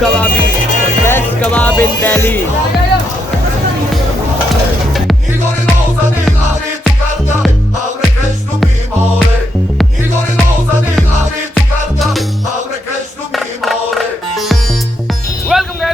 Kababi, best kebab in Delhi.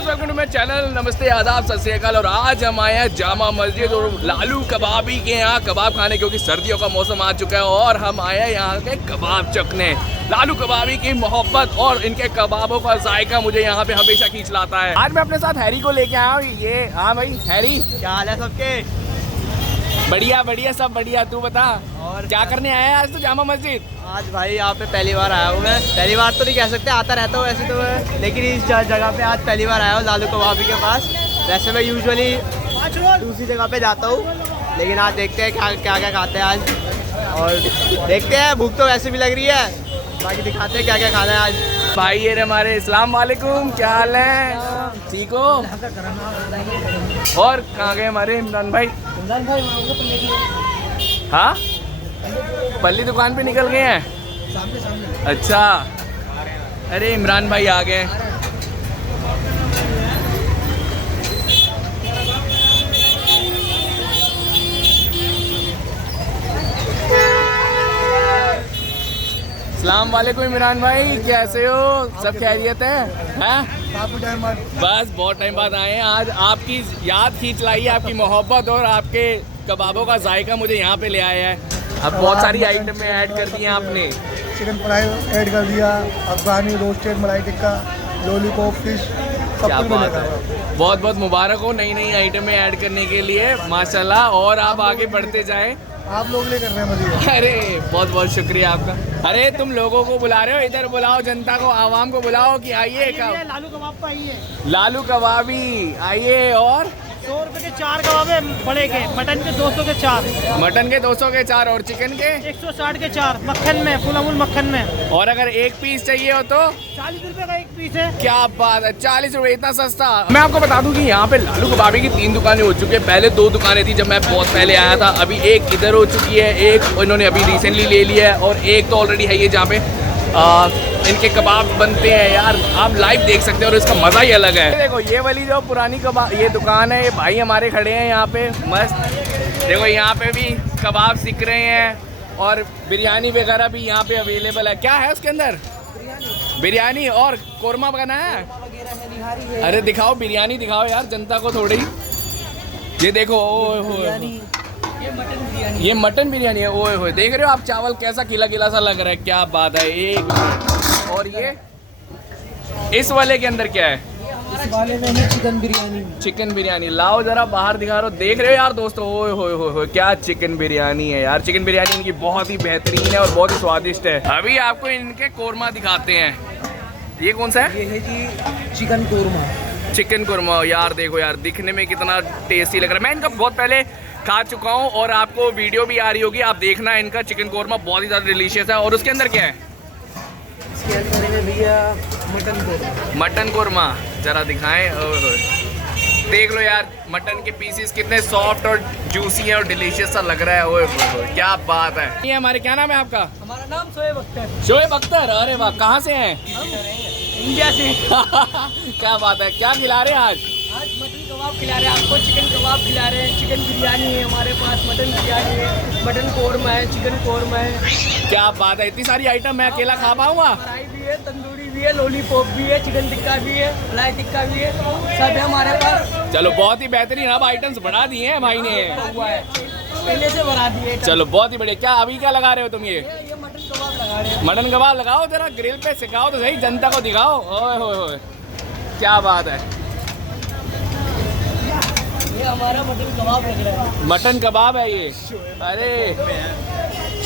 Welcome to my channel. नमस्ते, आदाब, सत श्री अकाल। और आज हम आए हैं जामा मस्जिद और लालू कबाबी के यहाँ कबाब खाने, क्योंकि सर्दियों का मौसम आ चुका है और हम आए हैं यहाँ के कबाब चखने। लालू कबाबी की मोहब्बत और इनके कबाबों का जायका मुझे यहाँ पे हमेशा खींच लाता है। आज मैं अपने साथ हैरी को लेके आया हूँ। ये हाँ भाई हैरी, क्या हाल है सबके? बढ़िया बढ़िया, सब बढ़िया। तू बता और क्या करने आया है आज तो जामा मस्जिद? आज भाई यहाँ पे पहली बार आया हूँ मैं। पहली बार तो नहीं कह सकते, आता रहता हूँ वैसे तो मैं, लेकिन इस जगह पे आज पहली बार आया हूँ लालू कबाबी के पास। वैसे मैं यूजुअली दूसरी जगह पे जाता हूँ, लेकिन आज देखते हैं क्या क्या क्या खाते हैं आज। और देखते हैं, भूख तो वैसे भी लग रही है, बाकी दिखाते हैं क्या क्या खाना है आज। भाई ये हमारे अस्सलाम वालेकुम, क्या हाल है? ठीक हो? और कहाँ गए हमारे इमरान भाई? हाँ, पल्ली दुकान पे निकल गए हैं। अच्छा, अरे इमरान भाई आ गए। अस्सलाम वालेकुम इमरान भाई, कैसे हो? सब खैरियत है? हैं? बस बहुत टाइम बाद आए हैं। आज आपकी याद खींच लाई है, आपकी मोहब्बत और आपके कबाबों का जायका मुझे यहाँ पे ले आया है। अब बहुत सारी आइटम में ऐड कर दी हैं आपने। चिकन फ्राई ऐड कर दिया, अफगानी रोस्टेड मलाई टिक्का, लॉलीपॉप, फिश, सब क्या कुछ बात मिलेगा। है, बहुत बहुत मुबारक हो नई नई आइटमें ऐड करने के लिए, माशाल्लाह। और आप आगे बढ़ते जाएं। आप लोग ले कर रहे हैं मज़े। अरे बहुत बहुत शुक्रिया आपका। अरे तुम लोगों को बुला रहे हो, इधर बुलाओ, जनता को, आवाम को बुलाओ कि आइए। लालू कबाब पे आइए। लालू कबाबी आइए। और 100 रुपए के 4 कबाब है बड़े के, मटन के 200 के 4, मटन के 200 के 4 और चिकन के 160 के 4, मक्खन में, फुल अमूल मक्खन में। और अगर एक पीस चाहिए हो तो 40 रुपए का एक पीस है। क्या बात है, 40 रुपए, इतना सस्ता। मैं आपको बता दूं कि यहाँ पे लालू कबाबी की 3 दुकानें हो चुकी है। पहले 2 दुकानें थी जब मैं बहुत पहले आया था, अभी एक इधर हो चुकी है, एक इन्होंने अभी रिसेंटली ले लिया है, और एक तो ऑलरेडी है ये जहाँ पे इनके कबाब बनते हैं। यार आप लाइव देख सकते हैं और इसका मज़ा ही अलग है। देखो ये वाली जो पुरानी कबाब ये दुकान है, ये भाई हमारे खड़े हैं यहाँ पे मस्त। देखो यहाँ पे भी कबाब सीख रहे हैं और बिरयानी वगैरह भी यहाँ पे अवेलेबल है। क्या है उसके अंदर? बिरयानी और कोरमा बना है। अरे दिखाओ, बिरयानी दिखाओ यार जनता को थोड़ी। ये देखो, ये मटन बिरयानी है। ओए होए, देख रहे हो आप चावल कैसा खिला खिला सा लग रहा है। क्या बात है। एक और ये इस वाले के अंदर क्या है? इस वाले में ही चिकन बिरयानी। चिकन बिरयानी लाओ जरा बाहर दिखा रहा हो। देख रहे हो यार दोस्तों, ओए होए होए होए, क्या चिकन बिरयानी है यार। चिकन बिरयानी इनकी बहुत ही बेहतरीन है और बहुत ही स्वादिष्ट है। अभी आपको इनके कोरमा दिखाते हैं। ये कौन सा है? ये है जी चिकन कोरमा। चिकन कोरमा। यार देखो यार, दिखने में कितना टेस्टी लग रहा है। मैं इनका बहुत पहले खा चुका हूँ और आपको वीडियो भी आ रही होगी, आप देखना। इनका चिकन कोरमा बहुत ही ज़्यादा डिलीशियस है। और उसके अंदर क्या है? इसके अंदर है भैया मटन कोरमा। मटन कोरमा जरा दिखाएं। देख लो यार, मटन के पीसेस कितने सॉफ्ट और जूसी है और डिलीशियस सा लग रहा है। ओए होए, क्या बात है। ये हमारे, क्या नाम है आपका? हमारा नाम शोएब अख्तर। शोएब अख्तर, अरे वाह, कहाँ से हैं? इंडिया से। क्या बात है, क्या खिला रहे हैं आज? आज मटन कबाब खिला रहे हैं आपको, चिकन कबाब खिला रहे हैं, चिकन बिरयानी है हमारे पास, मटन बिरयानी है, मटन कोरमा है, चिकन कोरमा है। क्या बात है, इतनी सारी आइटम मैं अकेला खा पाऊंगा? फ्राई भी है, तंदूरी भी है, लॉलीपॉप भी है, चिकन टिक्का भी है, मलाई टिक्का भी है, सब है हमारे पास। चलो बहुत ही बेहतरीन, अब आइटम्स बढ़ा दिए हैं भाई ने। हुआ है, पहले से बढ़ा दिए। चलो बहुत ही बढ़िया। क्या अभी क्या लगा रहे हो तुम? ये मटन कबाब लगा रहे हैं। मटन कबाब लगाओ, जरा ग्रिल पे सिखाओ तो सही, जनता को दिखाओ। ओए होए होए, क्या बात है। ये हमारा मटन कबाब लग रहा है। मटन कबाब है ये। अरे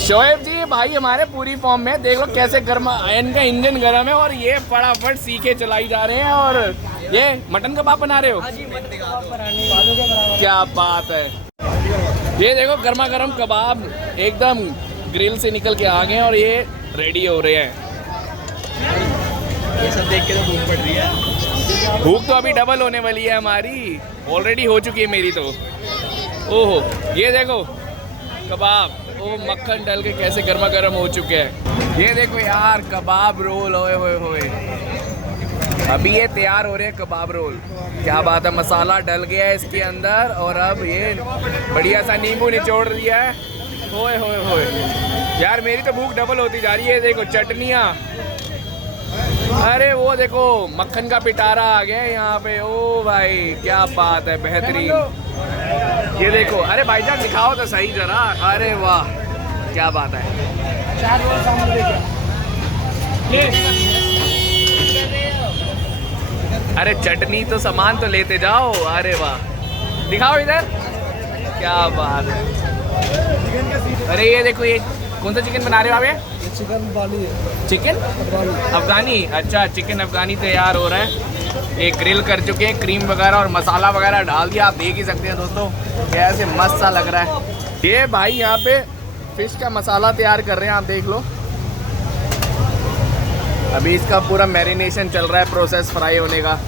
शोएब जी भाई हमारे पूरी फॉर्म में, देख लो कैसे गर्मा, इनका इंजन गर्म है और ये फटाफट सीखे चलाई जा रहे हैं। और ये मटन कबाब बना रहे हो? क्या बात है। ये देखो गर्मा गर्म कबाब एकदम ग्रिल से निकल के आ गए हैं और ये रेडी हो रहे हैं। ये सब देख के तो भूख पड़ रही है। भूख तो अभी डबल होने वाली है हमारी, ऑलरेडी हो चुकी है मेरी तो। ओहो ये देखो कबाब, ओ मक्खन डाल के कैसे गर्मा गर्म हो चुके हैं। ये देखो यार कबाब रोल, ओए होए होए अभी ये तैयार हो रहे हैं कबाब रोल। क्या बात है, मसाला डल गया है इसके अंदर और अब ये बढ़िया सा नींबू निचोड़ दिया है। होए होए होए यार, मेरी तो भूख डबल होती जा रही है। देखो चटनियाँ, अरे वो देखो मक्खन का पिटारा आ गया है यहाँ पे। ओ भाई क्या बात है, बेहतरीन। ये देखो, अरे भाईजान दिखाओ तो सही जरा। अरे वाह क्या बात है। अरे चटनी तो सामान तो लेते जाओ। अरे वाह, दिखाओ इधर, क्या बात है। अरे ये देखो, ये कौन सा चिकन बना रहे हो आप? ये चिकन अफगानी है। चिकन अफगानी, अच्छा चिकन अफगानी तैयार हो रहा है। ये ग्रिल कर चुके हैं, क्रीम वगैरह और मसाला वगैरह डाल दिया। आप देख ही सकते हैं दोस्तों कैसे मस्त सा लग रहा है। ये भाई यहाँ पे फिश का मसाला तैयार कर रहे हैं, आप देख लो। अभी इसका पूरा मैरिनेशन चल रहा है, प्रोसेस फ्राई होने का।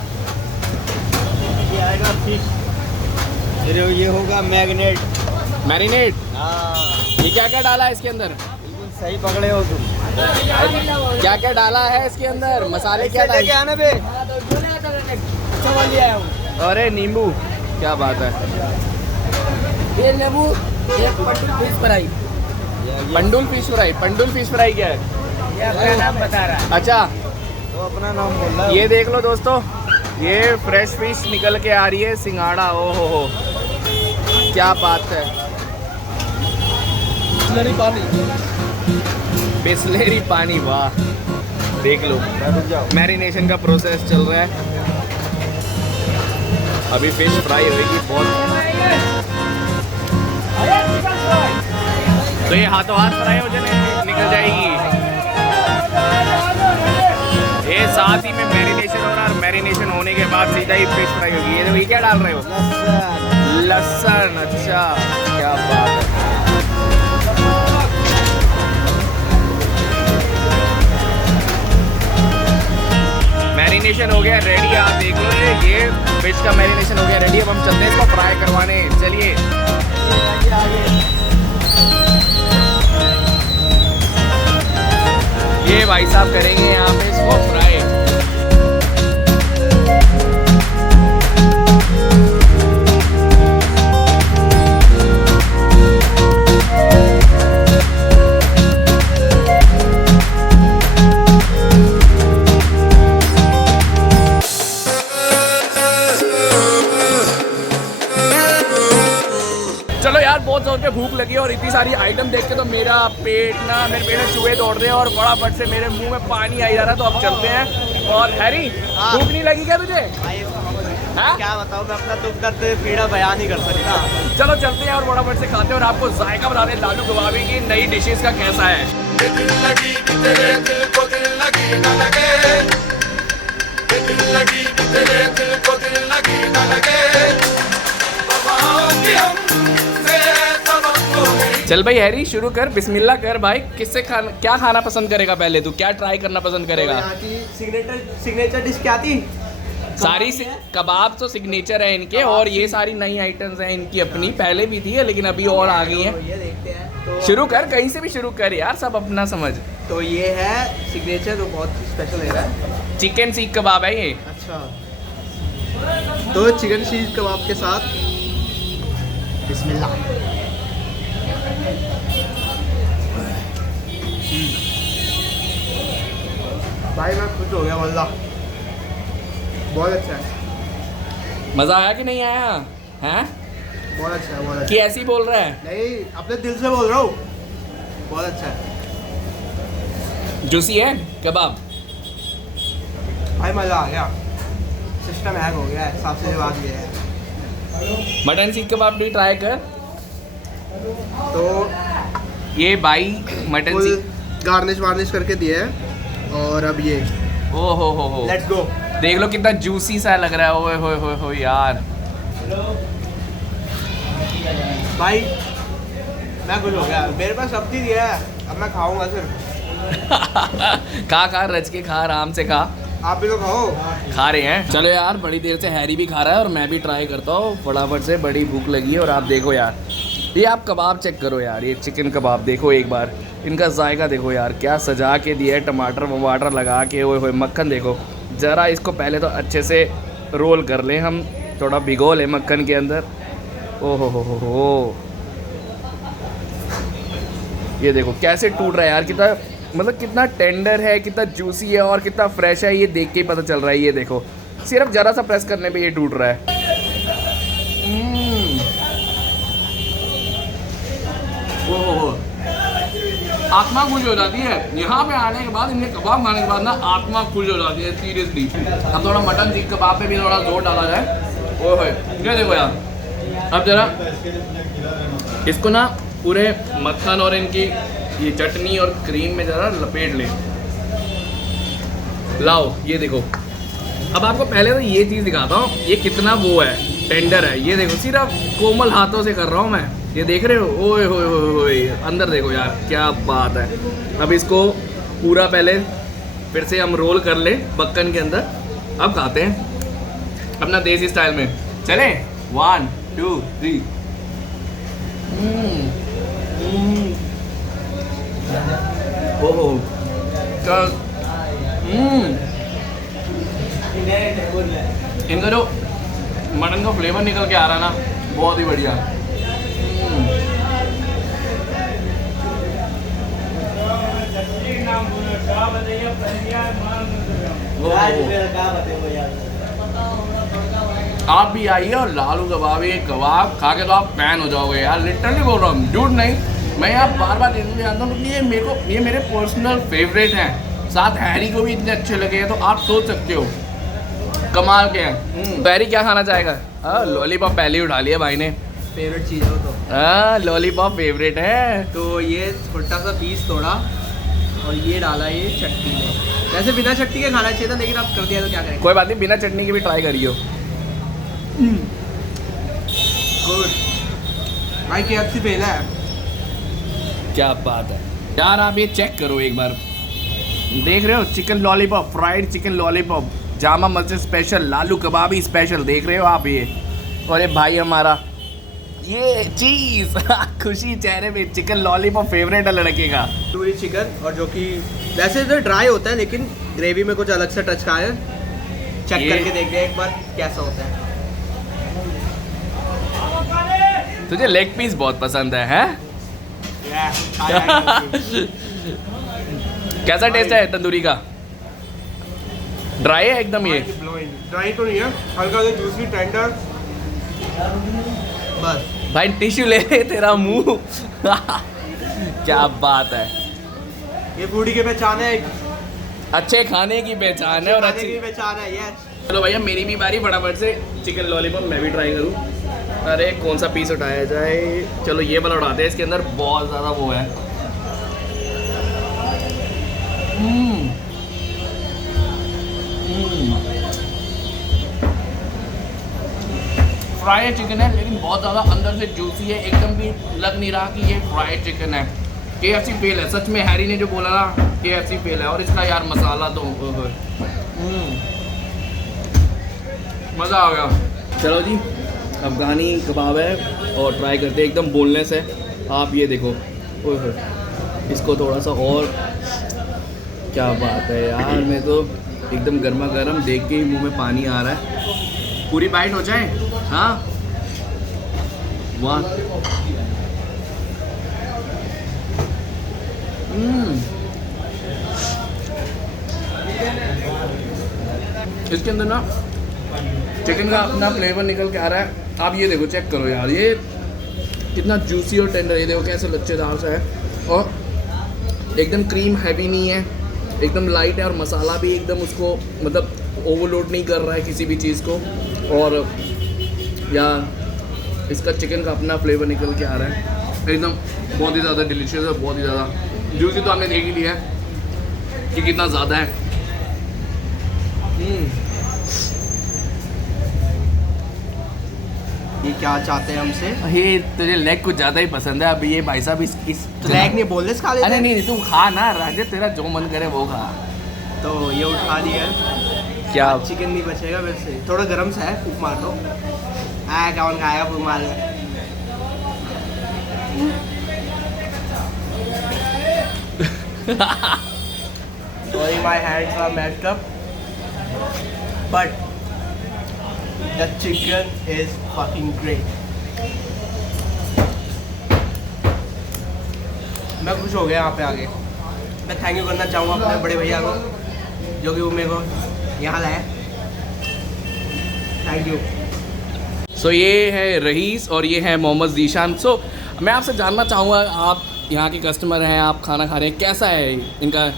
ये आएगा फिश, ये होगा मैरिनेट। मैरिनेट, हाँ ये क्या क्या डाला है इसके अंदर? बिल्कुल सही पकड़े हो तुम। क्या क्या डाला है इसके अंदर? मसाले क्या डाले? क्या आने बे? अरे नींबू, क्या बात है। ये नींबू, ये फिश फ्राई। पंडुल फिश फ्राई। पंडुल फिश फ्राई क्या है? ये अपना नाम बता रहा है। अच्छा, वो अपना नाम बोल रहा है। ये देख लो दोस्तों, ये फ्रेश फिश निकल के आ रही है, सिंगाड़ा। ओ हो, क्या बात है। बिस्लेरी पानी, वाह। देख लो मैरिनेशन का प्रोसेस चल रहा है। अभी फिश फ्राई होगी बहुत। तो ये हाथों हाथ फ्राई हो जाने निकल जाएगी। ये साथ ही में मैरिनेशन हो रहा है और मैरिनेशन होने के बाद सीधा ही फिश फ्राई होगी। ये देखो, ये क्या डाल रहे हो? लहसुन। अच्छा, क्या बात है। मैरिनेशन हो गया रेडी, आप देख लो। ये फिश का मैरिनेशन हो गया रेडी। अब हम चलते हैं इसको फ्राई करवाने। चलिए, ये भाई साहब करेंगे यहाँ पे इसको फ्राई। चलो यार, बहुत जोर पे भूख लगी है और इतनी सारी आइटम देख के तो मेरे पेट में चूहे दौड़ रहे हैं और बड़ा फट से मेरे मुंह में पानी आई जा रहा है। तो अब चलते हैं। और हैरी, भूख नहीं लगी क्या तुझे? हाँ? क्या बताऊँ, मैं अपना दुख दर्द पीड़ा बयान नहीं कर सकता। चलो चलते हैं और बड़ा फट से खाते हैं और आपको जायका बता दें लालू कबाबी की नई डिशेस का कैसा है। चल भाई हैरी, शुरू कर, बिस्मिल्लाह कर भाई। किससे खाना, क्या खाना पसंद करेगा? पहले तू क्या ट्राई करना पसंद करेगा? यहाँ की सिग्नेचर डिश क्या थी? सारी कबाब तो सिग्नेचर है इनके, और ये सारी नई आइटम्स हैं इनकी अपनी। पहले भी थी लेकिन अभी और आ गई हैं। ये देखते हैं तो शुरू कर, कहीं से भी शुरू कर यार, सब अपना समझ। तो ये है सिग्नेचर, तो बहुत स्पेशल है। चिकन सीख कबाब है ये। अच्छा, तो चिकन सीख कबाब के साथ बिस्मिल्लाह। भाई मैं खुश हो गया वल्लाह, बहुत अच्छा है। मजा आया कि नहीं आया? हैं? बहुत अच्छा है, बहुत अच्छा कि ऐसे ही बोल रहा है? नहीं, अपने दिल से बोल रहा हूँ, बहुत अच्छा है जूसी है कबाब। भाई मज़ा आ गया, सिस्टम हैक हो गया है। सबसे बात ये है, मटन सीख कबाब भी ट्राई कर। तो ये भाई मटन फुल सीख, गार्निश वार्निश करके दिए है। और अब ये ओ हो लेट्स गो। देख लो कितना जूसी सा लग रहा है। ओए हो यार। भाई मैं खुश हो गया, मेरे पास सब चीज़ है, अब मैं खाऊंगा सिर्फ। खा रच के खा, आराम से खा। आप भी तो खाओ। खा रहे हैं। चलो यार, बड़ी देर से हैरी भी खा रहा है और मैं भी ट्राई करता हूँ फटाफट से। बड़ी भूख लगी है। और आप देखो यार, ये आप कबाब चेक करो यार, ये चिकन कबाब देखो एक बार, इनका जायका देखो यार, क्या सजा के दिया है, टमाटर वमाटर लगा के। ओए होए, मक्खन देखो, ज़रा इसको पहले तो अच्छे से रोल कर लें हम, थोड़ा भिगो लें मक्खन के अंदर। ओहो हो, ये देखो कैसे टूट रहा है यार, कितना मतलब कितना टेंडर है, कितना जूसी है और कितना फ्रेश है, ये देख के ही पता चल रहा है। ये देखो सिर्फ ज़रा सा प्रेस करने पे ये टूट रहा है। ओहो, आत्मा खुश हो जाती है यहाँ पे आने के बाद, इनके कबाब खाने के बाद ना आत्मा खुश हो जाती है सीरियसली। अब थोड़ा मटन सीख कबाब पे भी थोड़ा जोर डाला जाए। ओह ये देखो यार, अब जरा इसको ना पूरे मक्खन और इनकी ये चटनी और क्रीम में ज़रा लपेट ले। लाओ ये देखो, अब आपको पहले तो ये चीज़ दिखाता हूँ, ये कितना वो है, टेंडर है। ये देखो सिर्फ कोमल हाथों से कर रहा हूँ मैं, ये देख रहे हो। ओए होए होए होए, अंदर देखो यार क्या बात है। अब इसको पूरा पहले फिर से हम रोल कर ले मक्खन के अंदर। अब खाते हैं अपना देसी स्टाइल में। चले 1 2 3। ओहो इनका जो मटन का फ्लेवर निकल के आ रहा है ना, बहुत ही बढ़िया। आप भी आइए और लालू कबाब, ये कबाब खा के तो आप फैन हो जाओगे यार, लिटरली बोल रहा हूँ, झूठ नहीं। मैं यहाँ बार बार देखने आता हूँ, ये मेरे को, ये मेरे पर्सनल फेवरेट हैं। साथ हैरी को भी इतने अच्छे लगे हैं, तो आप सोच सकते हो कमाल के हैं। हैरी क्या खाना चाहेगा? लॉलीपॉप पहले ही उठा लिया भाई ने, फेवरेट चीज़ है वो तो। हाँ लॉलीपॉप फेवरेट है। तो ये छोटा सा पीस तोड़ा और ये डाला ये चटनी में। वैसे बिना चटनी के खाना चाहिए था, लेकिन आप कर दिया तो क्या करें। कोई बात नहीं, बिना चटनी की भी ट्राई करियो। गुड भाई, KFC पहला है। क्या बात है यार, आप ये चेक करो एक बार, देख रहे हो chicken lollipop, fried chicken lollipop, Jama Masjid special, Lalu कबाबी स्पेशल, देख रहे हो आप ये। और ये भाई हमारा ये चीज़ खुशी चेहरे पे, चिकन लॉलीपॉप फेवरेट है लड़के का। तंदूरी चिकन, और जो कि वैसे तो ड्राई होता है, लेकिन ग्रेवी में कुछ अलग से टच का है। चेक करके देखते हैं एक बार कैसा होता है। तुझे लेग पीस बहुत पसंद है, हैं? कैसा टेस्ट है तंदूरी का? ड्राई है एकदम ये? ड्राई तो नहीं है, हल्का सा जूसी टेंडर बस। भाई टिश्यू ले ले, तेरा मुंह क्या बात है। ये फूडी की पहचान है, अच्छे खाने की पहचान है और खाने अच्छी की पहचान है। यस, चलो भैया मेरी भी बारी, फटाफट से चिकन लॉलीपॉप मैं भी ट्राई करूँ। अरे कौन सा पीस उठाया जाए? चलो ये वाला उठाते हैं, इसके अंदर बहुत ज़्यादा वो है। फ्राइड चिकन है, लेकिन बहुत ज़्यादा अंदर से जूसी है, एकदम भी लग नहीं रहा कि ये फ्राइड चिकन है। KFC फेल है सच में, हैरी ने जो बोला ना KFC फेल है। और इसका यार मसाला तो मज़ा आ गया। चलो जी अफगानी कबाब है और ट्राई करते हैं, एकदम बोनलेस है। आप ये देखो, ओह इसको थोड़ा सा और, क्या बात है यार, मैं तो एकदम गर्मा गर्म देख के ही मुंह में पानी आ रहा है। पूरी बाइट हो जाए। हाँ वाह, इसके अंदर ना चिकन का अपना फ्लेवर निकल के आ रहा है। आप ये देखो, चेक करो यार, ये कितना जूसी और टेंडर, ये देखो कैसे लच्छेदार सा है, और एकदम क्रीम हैवी नहीं है, एकदम लाइट है, और मसाला भी एकदम उसको मतलब ओवरलोड नहीं कर रहा है किसी भी चीज़ को। और या इसका चिकन का अपना फ्लेवर निकल के आ रहा है, एकदम बहुत ही ज़्यादा डिलीशियस है, बहुत ही ज़्यादा जूसी। तो आपने देख ही लिया है कि कितना ज़्यादा है। ये क्या चाहते हैं हमसे? ये तुझे लेग कुछ ज़्यादा ही पसंद है। अब ये भाई साहब इस लेग नहीं बोल, खा लेते। अरे नहीं, तू खा ना राजे, तेरा जो मन करे वो खा। तो ये उठा लिया, क्या चिकन नहीं बचेगा, वैसे थोड़ा गर्म सा है, फूक मार दो। कौन खाएगा फूक मार के? Sorry, my hands are messed up. but the chicken is fucking great. मैं खुश हो गया यहाँ पे आके। मैं थैंक यू करना चाहूँगा अपने बड़े भैया को जो कि वो मेरे को यहाँ लाया। Thank you. सो ये है रईस और ये है मोहम्मद ज़ीशान। सो मैं आपसे जानना चाहूँगा, आप यहाँ के कस्टमर हैं, आप खाना खा रहे हैं, कैसा है इनका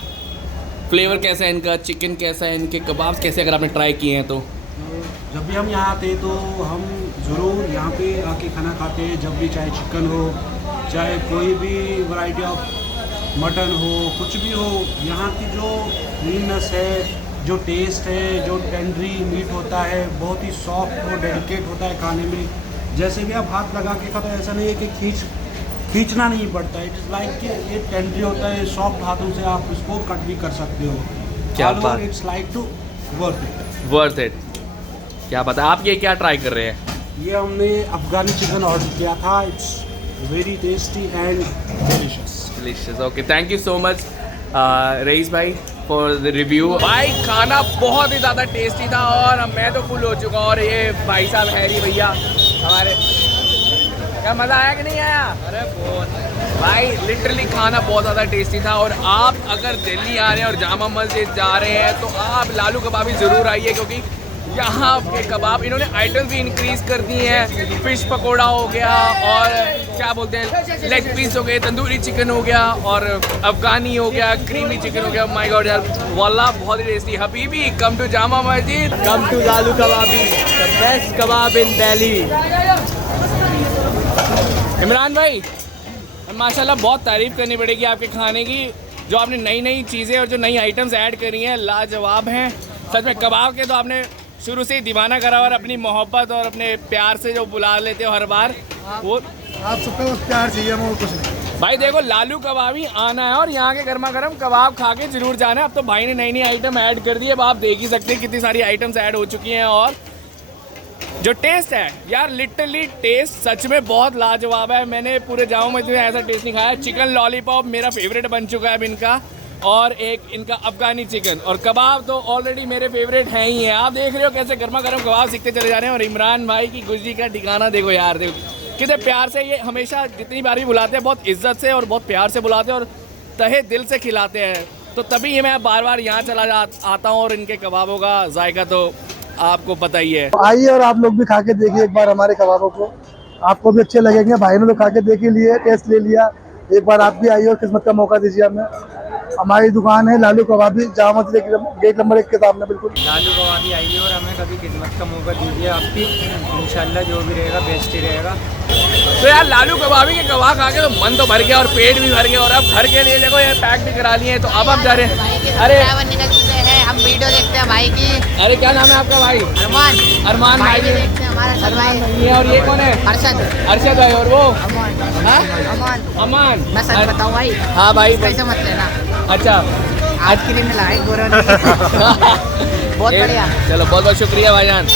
फ्लेवर, कैसा है इनका चिकन, कैसा है इनके कबाब, कैसे अगर आपने ट्राई किए हैं तो? जब भी हम यहाँ आते तो हम ज़रूर यहाँ पे आके खाना खाते हैं, जब भी, चाहे चिकन हो, चाहे कोई भी वैरायटी ऑफ मटन हो, कुछ भी हो। यहाँ की जो क्लीननेस है, जो टेस्ट है, जो टेंडरी मीट होता है, बहुत ही सॉफ्ट और डेलिकेट होता है खाने में। जैसे भी आप हाथ लगा के खाते हो, ऐसा नहीं है कि खींचना नहीं पड़ता है। इट इज़ लाइक कि ये टेंडरी होता है, सॉफ्ट हाथों से आप इसको कट भी कर सकते हो। क्या बात। It's like to worth it. क्या पता आप ये क्या ट्राई कर रहे हैं? ये हमने अफगानी चिकन ऑर्डर किया था। It's very tasty and delicious. Okay, thank you so much Raees भाई फॉर द रिव्यू। भाई खाना बहुत ही ज़्यादा टेस्टी था और मैं तो फुल हो चुका हूँ। और ये भाई साहब हैरी भैया हमारे, क्या मज़ा आया कि नहीं आया? अरे बहुत भाई, लिटरली खाना बहुत ज़्यादा टेस्टी था। और आप अगर दिल्ली आ रहे हैं और जामा मस्जिद जा रहे हैं तो आप लालू कबाबी ज़रूर आइए, क्योंकि यहाँ के कबाब इन्होंने आइटम भी इंक्रीज़ कर दिए हैं। फ़िश पकोड़ा हो गया और क्या बोलते हैं लेग पीस हो गए, तंदूरी चिकन हो गया और अफगानी हो गया, क्रीमी चिकन हो गया। माय गॉड यार, वाला बहुत ही टेस्टी। हबीबी come to Jama Masjid, come to Lalu Kababi, the best kebab in Delhi. Imran भाई माशाल्लाह बहुत तारीफ़ करनी पड़ेगी आपके खाने की। जो आपने नई नई चीज़ें और जो नई आइटम्स ऐड करी हैं लाजवाब हैं सच में। कबाब के तो आपने शुरू से ही दीवाना करा और अपनी मोहब्बत और अपने प्यार से जो बुला लेते हो हर बार, वो आप सबका बस प्यार चाहिए, हमें और कुछ नहीं। भाई देखो लालू कबाबी आना है और यहाँ के गर्मा गर्म कबाब खा के जरूर जाना है। अब तो भाई ने नई नई आइटम ऐड कर दी है, अब आप देख ही सकते हैं कितनी सारी आइटम्स ऐड हो चुकी हैं। और जो टेस्ट है यार, लिटरली टेस्ट सच में बहुत लाजवाब है। मैंने पूरे जामा मस्जिद में ऐसा टेस्ट नहीं खाया। चिकन लॉलीपॉप मेरा फेवरेट बन चुका है अब इनका, और एक इनका अफगानी चिकन, और कबाब तो ऑलरेडी मेरे फेवरेट हैं ही हैं। आप देख रहे हो कैसे गर्मा गर्म कबाब सीखते चले जा रहे हैं। और इमरान भाई की गुजरी का ठिकाना देखो यार, देखो कितने प्यार से ये हमेशा जितनी बार भी बुलाते हैं बहुत इज्जत से और बहुत प्यार से बुलाते हैं और तहे दिल से खिलाते हैं। तो तभी मैं बार बार यहाँ आता हूँ और इनके कबाबों का जायका तो आपको पता ही है। आइए और आप लोग भी खा के देखिए एक बार हमारे कबाबों को, आपको भी अच्छे लगेंगे। भाई ने तो खा के देख ही लिए, टेस्ट ले लिया, एक बार आप भी आइए और किस्मत का मौका दीजिए हमें। हमारी दुकान है लालू कबाबी, जामा मस्जिद गेट नंबर 1 के सामने बिल्कुल। लालू कबाबी आइए और हमें कभी खिदमत का मौका दीजिए आपकी, इंशाल्लाह जो भी रहेगा बेस्ट ही रहेगा। तो यार लालू कबाबी के कबाब खा के तो मन तो भर गया और पेट भी भर गया। और अब घर के लिए देखो ये पैक भी करा लिए हैं, तो अब हम जा रहे हैं। अरे निकल चुके हैं, हम वीडियो देखते हैं भाई की। अरे क्या नाम है आपका भाई? अरमान। अरमान भाई भी देखते हैं हमारा अरमान भाई है। और ये कौन है? अरशद। अरशद भाई। और वो अमान। हाँ? अमान। अमान। मैं सच बताऊं भाई, हाँ भाई। कैसे मत लेना, अच्छा आज क्रीम में लगाए गोरा बहुत बढ़िया। चलो बहुत बहुत शुक्रिया भाईजान।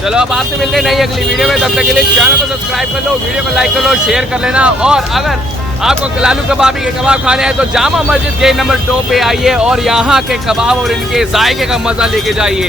चलो अब आपसे मिलते हैं नई अगली वीडियो में, तब तक के लिए चैनल को सब्सक्राइब कर लो, वीडियो को लाइक कर लो, शेयर कर लेना। और अगर आपको लालू कबाबी के कबाब खाने हैं तो जामा मस्जिद गेट नंबर 2 पे आइए और यहाँ के कबाब और इनके जायके का मज़ा लेके जाइए।